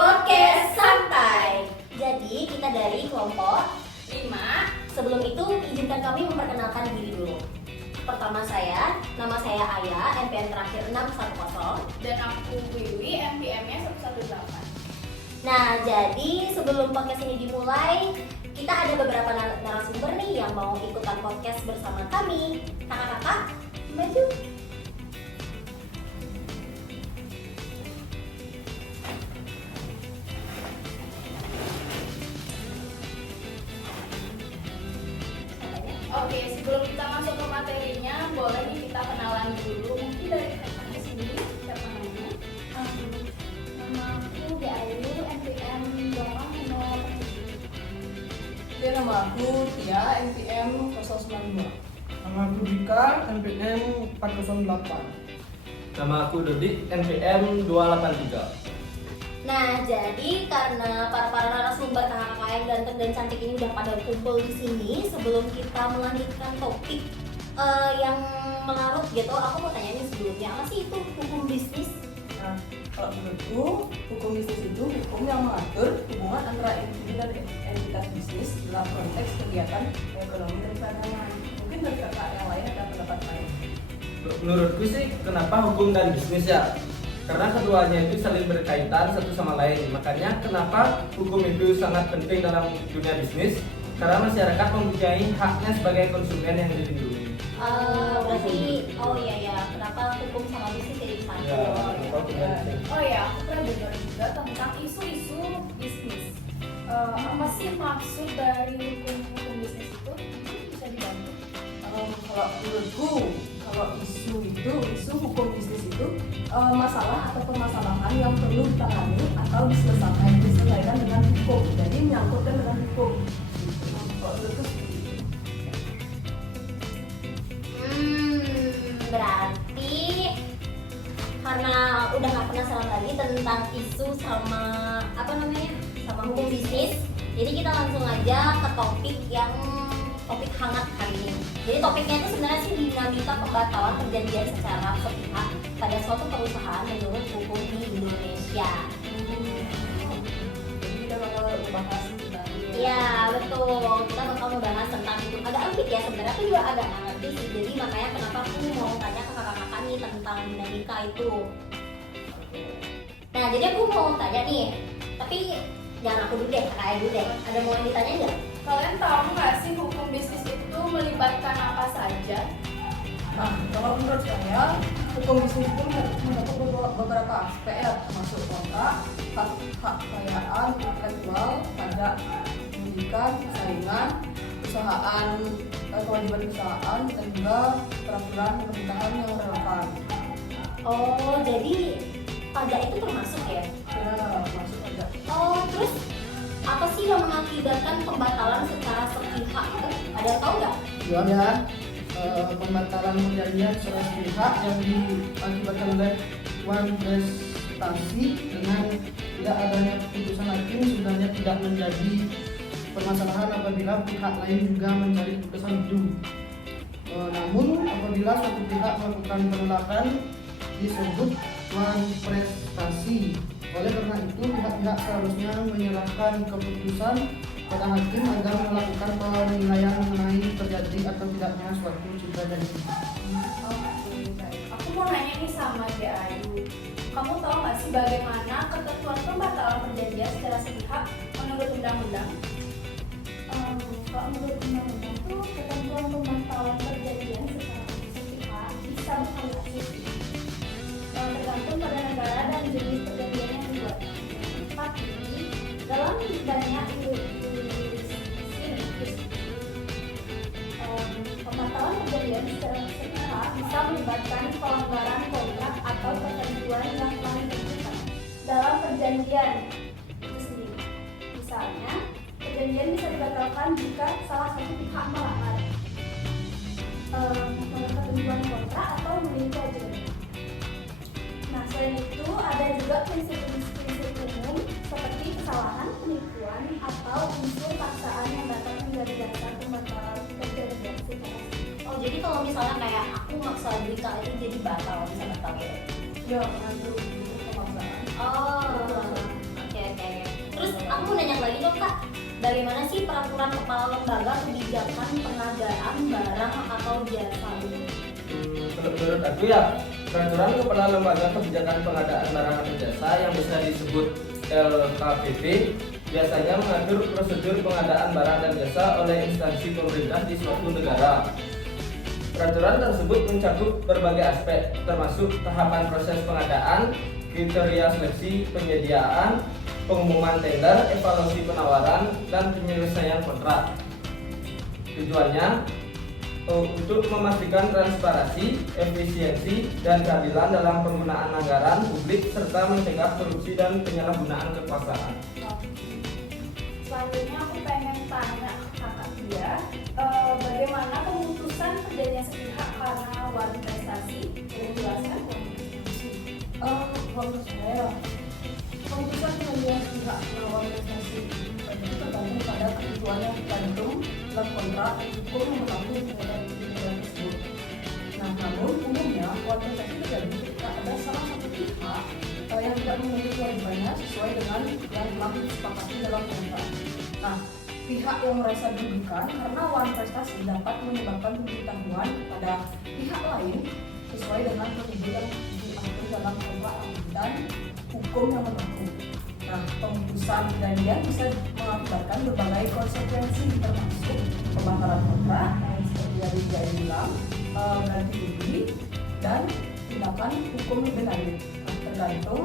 Podcast Santai. Jadi kita dari kelompok 5. Sebelum itu izinkan kami memperkenalkan diri dulu. Pertama nama saya Aya, NPM terakhir 610. Dan aku Wiwi, NPM-nya 118. Nah, jadi sebelum podcast ini dimulai, kita ada beberapa narasumber nih yang mau ikutan podcast bersama kami. Kakak-kakak, maju. Oke, sebelum kita masuk ke materinya, boleh nih kita kenalan dulu. Mungkin dari kakaknya sendiri, siapa namanya? Nama aku Ayu, NPM 807. Ya, nama aku Tia, NPM 092. Nama aku Dika, NPM 408. Nama aku Dodi, NPM 283. Nah, jadi karena para narasumber kakak-kakak yang ganteng dan cantik ini udah pada kumpul di sini, sebelum kita melanjutkan topik yang melarut gitu, aku mau tanya nih sebelumnya, apa sih itu hukum bisnis? Nah, kalau menurutku, hukum bisnis itu hukum yang mengatur hubungan antara individu dan entitas bisnis dalam konteks kegiatan ekonomi dan perdagangan. Mungkin dari kakak yang lain ada pendapat lain. Menurutku sih kenapa hukum dan bisnis ya? Karena keduanya itu saling berkaitan satu sama lain. Makanya kenapa hukum itu sangat penting dalam dunia bisnis? Karena masyarakat mempunyai haknya sebagai konsumen yang dilindungi. Berarti, oh iya, kenapa hukum sama bisnis jadi satu? Ya, kenapa hukum dan bisnis? Oh ya, aku pernah dengar juga tentang isu-isu bisnis. Apa sih maksud dari hukum bisnis itu? Mungkin bisa dibantu. Kalau menurutku, kalau isu hukum bisnis itu masalah atau permasalahan yang perlu ditangani atau diselesaikan dengan hukum. Jadi menyangkutkan dengan hukum. Kalau menurutku seperti itu. Berarti karena udah nggak penasaran lagi tentang isu sama sama hukum bisnis, jadi kita langsung aja ke topik hangat hari ini. Jadi topiknya itu sebenarnya sih dinamika pembatalan perjanjian secara sepihak pada suatu perusahaan menurut hukum di Indonesia. Jadi kita bakal membahas tentang ini. Iya betul, kita bakal membahas tentang itu. Agak rumit ya sebenarnya, aku juga agak nggak ngerti sih. Jadi makanya kenapa aku mau tanya ke kakak-kakak nih tentang dinamika itu. Nah jadi aku mau tanya nih, tapi jangan aku dulu deh, kakak dulu deh. Ada mau yang ditanya nggak? Kalian tahu nggak sih hukum bisnis itu melibatkan apa saja? Nah, kalau menurut saya, hukum bisnis itu mencakup beberapa aspek ya, termasuk kontrak, hak kekayaan, intelektual, pajak, pendidikan, persaingan, perusahaan, kewajiban perusahaan, dan juga peraturan pemerintahan yang relevan. Oh jadi pajak itu termasuk ya? Ya, masuk pajak. Oh terus apa sih yang mengakibatkan pembatalan secara sepihak itu? Ada yang tahu nggak? Ada pembatalan perjanjian secara sepihak yang diakibatkan oleh one prestasi dengan tidak adanya keputusan hakim sebenarnya tidak menjadi permasalahan apabila pihak lain juga mencari keputusan itu. Namun apabila satu pihak melakukan penolakan disebut one prestasi. Oleh karena itu pihak-pihak seharusnya menyerahkan keputusan pada hakim agar melakukan penilaian mengenai terjadi atau tidaknya suatu cedera dan Aku mau nanya nih sama Ayu. Kamu tahu nggak sih bagaimana ketentuan pembatalan perjanjian secara sepihak menurut undang-undang? Kalau menurut undang-undang itu ketentuan pembatalan perjanjian secara sepihak bisa bervariasi tergantung pada negara dan jenis perjanjian yang dibuat. Tapi dalam banyak pembatalan perjanjian secara sepihak bisa melibatkan pelanggaran kontrak atau ketentuan yang telah ditentukan dalam perjanjian itu sendiri. Misalnya, perjanjian bisa dibatalkan jika salah satu pihak melanggar ketentuan kontrak atau memiliki kewajiban. Nah, selain itu ada juga prinsip-prinsip umum seperti kesalahan, penipuan, atau unsur paksaan yang dapat menjadi dasar pembatalan perjanjian secara sepihak. Oh jadi kalau misalnya kayak aku maksa berita itu jadi batal, bisa batal gitu? Ya, mengatur pemaksaan. Oh oke. aku mau nanya lagi dong Kak, bagaimana sih peraturan kepala lembaga kebijakan pengadaan barang atau jasa itu? Kalau menurut aku ya, peraturan kepala lembaga kebijakan pengadaan barang atau jasa yang bisa disebut LKPP biasanya mengatur prosedur pengadaan barang dan jasa oleh instansi pemerintah di suatu negara. Peraturan tersebut mencakup berbagai aspek, termasuk tahapan proses pengadaan, kriteria seleksi penyediaan, pengumuman tender, evaluasi penawaran, dan penyelesaian kontrak. Tujuannya untuk memastikan transparansi, efisiensi, dan keadilan dalam penggunaan anggaran publik serta mencegah korupsi dan penyalahgunaan kekuasaan. Selanjutnya aku pengen tanya ke kakak dia, bagaimana pemutusan perjanjian sepihak karena one prestasi? Boleh jelaskan? Menurut saya keputusan perjanjian pihak melawan prestasi itu tergantung pada ketentuan yang tercantum dalam kontrak hukum yang berlaku di negara tersebut. Nah, namun umumnya one prestasi terjadi ketika ada salah satu pihak yang tidak memenuhi kewajibannya sesuai dengan yang telah disepakati dalam kontrak. Nah, pihak yang merasa dirugikan karena one prestasi dapat menyebabkan pemberitahuan kepada pihak lain sesuai dengan prosedur yang diatur dalam kontrak dan hukum yang berlaku. Nah, pemutusan perjanjian bisa mengakibatkan berbagai konsekuensi termasuk pembatalan kontrak yang seperti yang dia bilang, ganti rugi dan tindakan hukum lebih lanjut. Nah, tergantung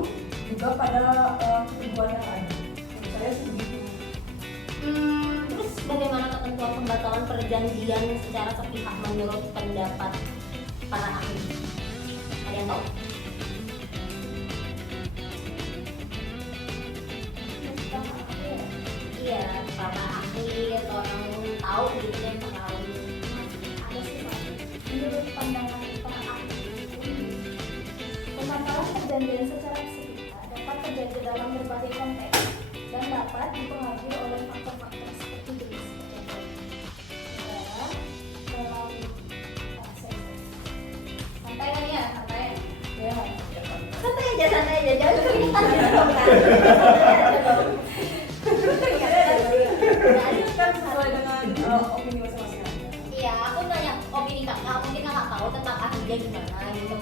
juga pada ketentuan yang ada. Menurut saya sebegitu. Terus bagaimana ketentuan pembatalan perjanjian secara sepihak menurut pendapat para ahli? Ada yang tahu? Iya, para ahli atau orang tahu gitu yang pengalaman. Ada sih Pak. Menurut pandangan para ahli, pembatalan perjanjian secara sepihak dapat terjadi dalam berbagai konteks dan dapat dipengaruhi oleh faktor-faktor seperti jenis negara, dalam santai kan ya, santai. Ya, Santai aja, jangan keringetan gitu dong kan. Santai aja dong. kan sesuai dengan opini masing-masing aja. Iya, aku tanya opini kakak, mungkin kakak tahu tentang ahlinya gimana gitu.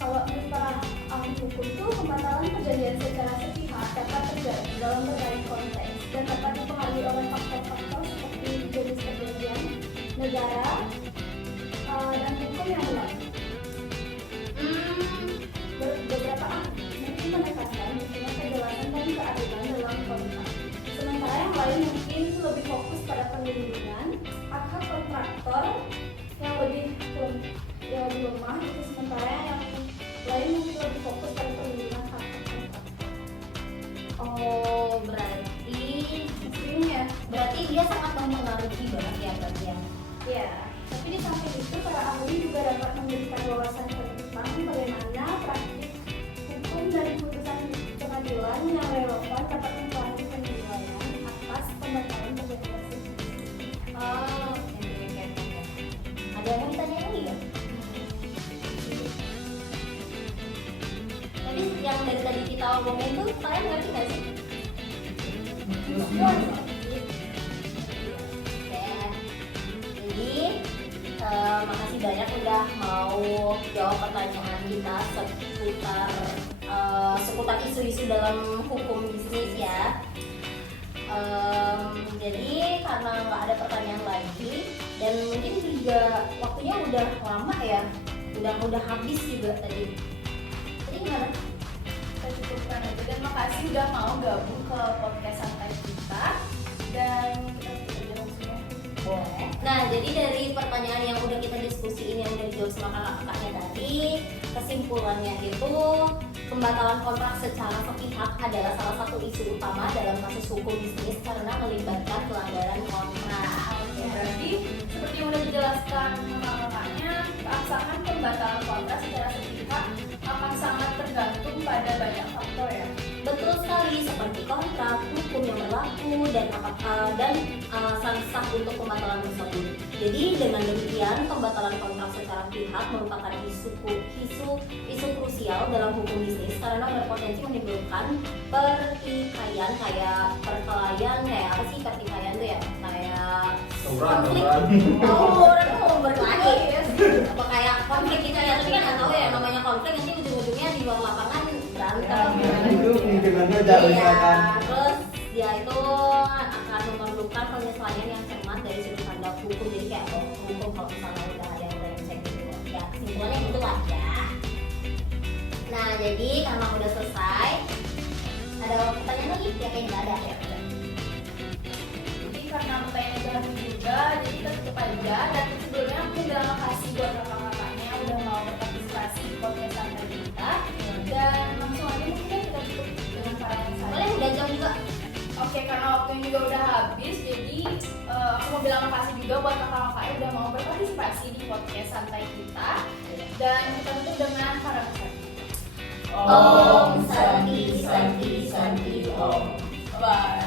Kalau menurut para ahli hukum itu pembatalan perjanjian secara sepihak dapat terjadi dalam berbagai konteks dan dapat dipengaruhi oleh faktor-faktor seperti jenis perjanjian, negara, dan hukum yang berlaku. Beberapa ahli mungkin menekankan dengan kejelasan dan keadilan dalam kontrak, sementara yang lain mungkin lebih fokus pada perlindungan hak kontraktor yang lebih lemah gitu, sementara yang lain mungkin lebih fokus pada perlindungan hak kontraktor. Oh, berarti dia sangat mempengaruhi banget ya berarti ya. Ya, tapi di samping itu para ahli juga dapat memberikan wawasan tentang bagaimana praktik hukum dari putusan pengadilan yang relevan dapat mempengaruhi penilaian atas pembatalan perjanjian sepihak. Oh, oke. Ada yang mau ditanya lagi nggak? Tapi yang dari tadi kita ngomongin tuh kalian ngerti nggak sih? Oke. Jadi makasih banyak udah mau jawab pertanyaan kita seputar isu-isu dalam hukum bisnis ya. Jadi karena nggak ada pertanyaan lagi dan mungkin juga waktunya udah lama ya, udah habis juga tadi. Jadi gimana? Kita cukupkan aja dan makasih udah mau gabung ke podcast santai kita dan kita bisa jalan semua. Boleh. Nah, jadi dari pertanyaan yang udah kita diskusiin yang udah dijawab sama kakak-kakaknya tadi, kesimpulannya itu pembatalan kontrak secara sepihak adalah salah satu isu utama dalam kasus hukum bisnis karena melibatkan pelanggaran kontrak. Ya, berarti seperti yang udah dijelaskan kakak-kakaknya, keabsahan pembatalan kontrak secara sepihak akan sangat tergantung pada banyak faktor ya. Betul sekali, seperti kontrak, hukum yang berlaku, dan alasan sah untuk pembatalan tersebut. Jadi dengan demikian, pembatalan kontrak secara pihak merupakan isu krusial kontroversial dalam hukum bisnis karena berpotensi menimbulkan pertikaian kayak perkelahian, kayak apa sih pertikaian tuh ya, kayak konflik. Orang tuh mau berkelahi apa kayak konflik gitu ya, tapi kan nggak tahu ya namanya konflik, nanti ujung-ujungnya di luar lapangan berantem. Itu kemungkinannya ada misalkan. Terus dia itu akan memerlukan penyesuaian yang cermat dari sudut pandang hukum, jadi kayak hukum kalau misalnya udah ada yang brengsek gitu ya, kesimpulannya gitu lah ya. Nah jadi karena udah selesai, ada pertanyaan lagi? Ya kayaknya nggak ada ya. Jadi karena pertanyaan udah habis juga, jadi kita tutup aja. Dan sebelumnya aku bilang makasih buat kakak-kakaknya yang udah mau berpartisipasi di podcast santai kita. Dan langsung aja mungkin kita tutup dengan para yang Boleh udah jam juga. Oke, karena waktunya juga udah habis, jadi aku mau bilang makasih juga buat kakak-kakak yang udah mau berpartisipasi di podcast santai kita. Dan kita tutup dengan para pesan. Om Santi Santi Santi Om. Bye.